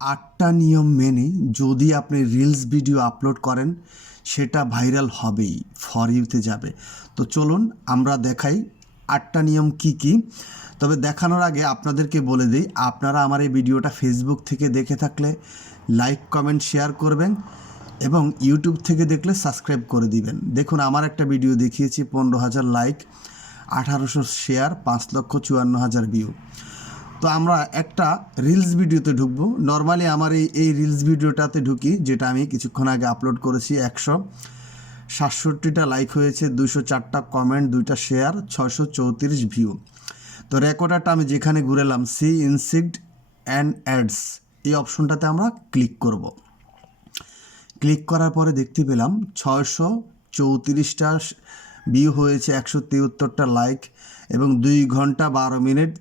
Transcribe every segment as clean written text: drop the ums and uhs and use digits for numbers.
8টা নিয়ম মেনে যদি আপনি রিলস ভিডিও আপলোড করেন সেটা ভাইরাল হবেই, ফর ইউতে যাবে। তো চলুন আমরা দেখাই 8টা নিয়ম কি কি। তবে দেখানোর আগে আপনাদেরকে বলে দিই, আপনারা আমার এই ভিডিওটা ফেসবুক থেকে দেখে থাকলে লাইক কমেন্ট শেয়ার করবেন এবং ইউটিউব থেকে দেখলে সাবস্ক্রাইব করে দিবেন। দেখুন আমার একটা ভিডিও দেখিয়েছি 15,000 লাইক, 1800 শেয়ার, 5,54,000 ভিউ। তো আমরা একটা রিলস ভিডিওতে ঢুকবো। নর্মালি আমার এই রিলস ভিডিওটাতে ঢুকি, যেটা আমি কিছুক্ষণ আগে আপলোড করেছি। 167টা লাইক হয়েছে, 204টা কমেন্ট, 2টা শেয়ার, 634 ভিউ। তো রেকর্ডারটা আমি যেখানে ঘুরেলাম সি ইনসিড অ্যান্ড অ্যাডস, এই অপশনটাতে আমরা ক্লিক করব। ক্লিক করার পরে দেখতে পেলাম 634টা ভিউ হয়েছে, 173টা লাইক এবং 2 ঘন্টা 12 মিনিট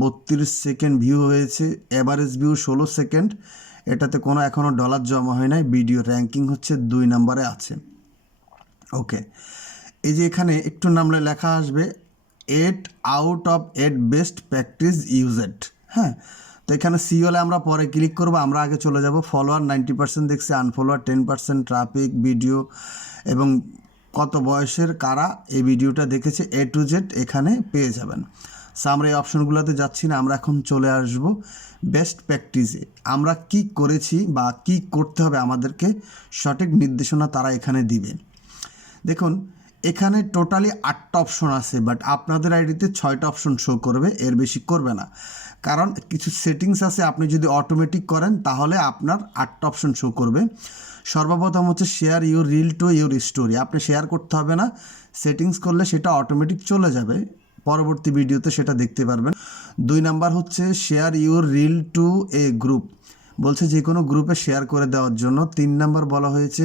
32 সেকেন্ড ভিউ হয়েছে। Average view 16 second. এটাতে কোনো এখনও ডলার জমা হয় নাই। ভিডিও র্যাঙ্কিং হচ্ছে 2 নম্বরে আছে। ওকে, এই যে এখানে একটু নামলে লেখা আসবে 8 out of 8 best practice used. হ্যাঁ, তো এখানে সি হলে আমরা পরে ক্লিক করব। আমরা আগে চলে যাব। ফলোয়ার 90% দেখছি, আনফলোয়ার 10%, ট্রাফিক, ভিডিও এবং কত বয়সের কারা এই ভিডিওটা দেখেছে, A to Z এখানে পেয়ে যাবেন। সো আমরা এই অপশনগুলোতে যাচ্ছি না, আমরা এখন চলে আসব বেস্ট প্র্যাকটিসে। আমরা কি করেছি বা কি করতে হবে আমাদেরকে সঠিক নির্দেশনা তারা এখানে দিবে। দেখুন এখানে টোটালি 8টা অপশন আছে, বাট আপনাদের আইডিতে 6টা অপশন শো করবে, এর বেশি করবে না। কারণ কিছু সেটিংস আছে, আপনি যদি অটোমেটিক করেন তাহলে আপনার 8টা অপশন শো করবে। সর্বপ্রথম হচ্ছে share your reel to your story. আপনি শেয়ার করতে হবে না, সেটিংস করলে সেটা অটোমেটিক চলে যাবে, পরবর্তী ভিডিওতে সেটা দেখতে পারবেন। 2 নাম্বার হচ্ছে share your reel two A group, বলছে যে কোনো গ্রুপে শেয়ার করে দেওয়ার জন্য। 3 নাম্বার বলা হয়েছে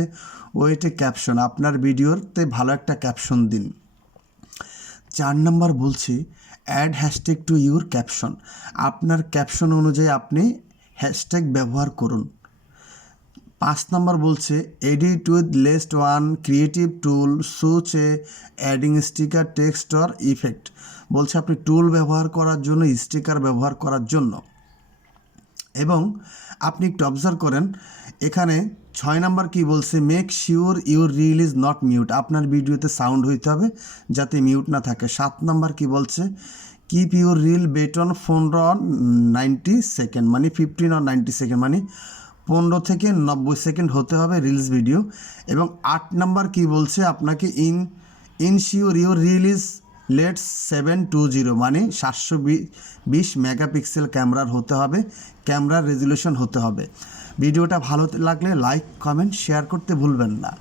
ওয়েটে ক্যাপশন, আপনার ভিডিওতে ভালো একটা ক্যাপশন দিন। 4 নাম্বার বলছে add hashtag to your caption, আপনার ক্যাপশন অনুযায়ী আপনি হ্যাশট্যাগ ব্যবহার করুন। 5 নাম্বার বলছে edit with least one creative tool such a adding sticker text or effect, বলছে আপনি টুল ব্যবহার করার জন্য, স্টিকার ব্যবহার করার জন্য। এবং আপনি একটু অবজার্ভ করেন এখানে 6 নাম্বার কি বলছে, make sure your reel is not mute, আপনার ভিডিওতে সাউন্ড হইতে হবে যাতে মিউট না থাকে। 7 নাম্বার কি বলছে, keep your reel button 15 second, মানে 15 or 90 সেকেন্ড, মানে 15 থেকে 90 সেকেন্ড হতে হবে রিলস ভিডিও। এবং 8 নাম্বার কি বলছে, আপনাকে ensure your reel is let's 720, মানে 720 মেগাপিক্সেল ক্যামেরার হতে হবে, ক্যামেরার রেজুলেশন হতে হবে। ভিডিওটা ভালো লাগলে লাইক কমেন্ট শেয়ার করতে ভুলবেন না।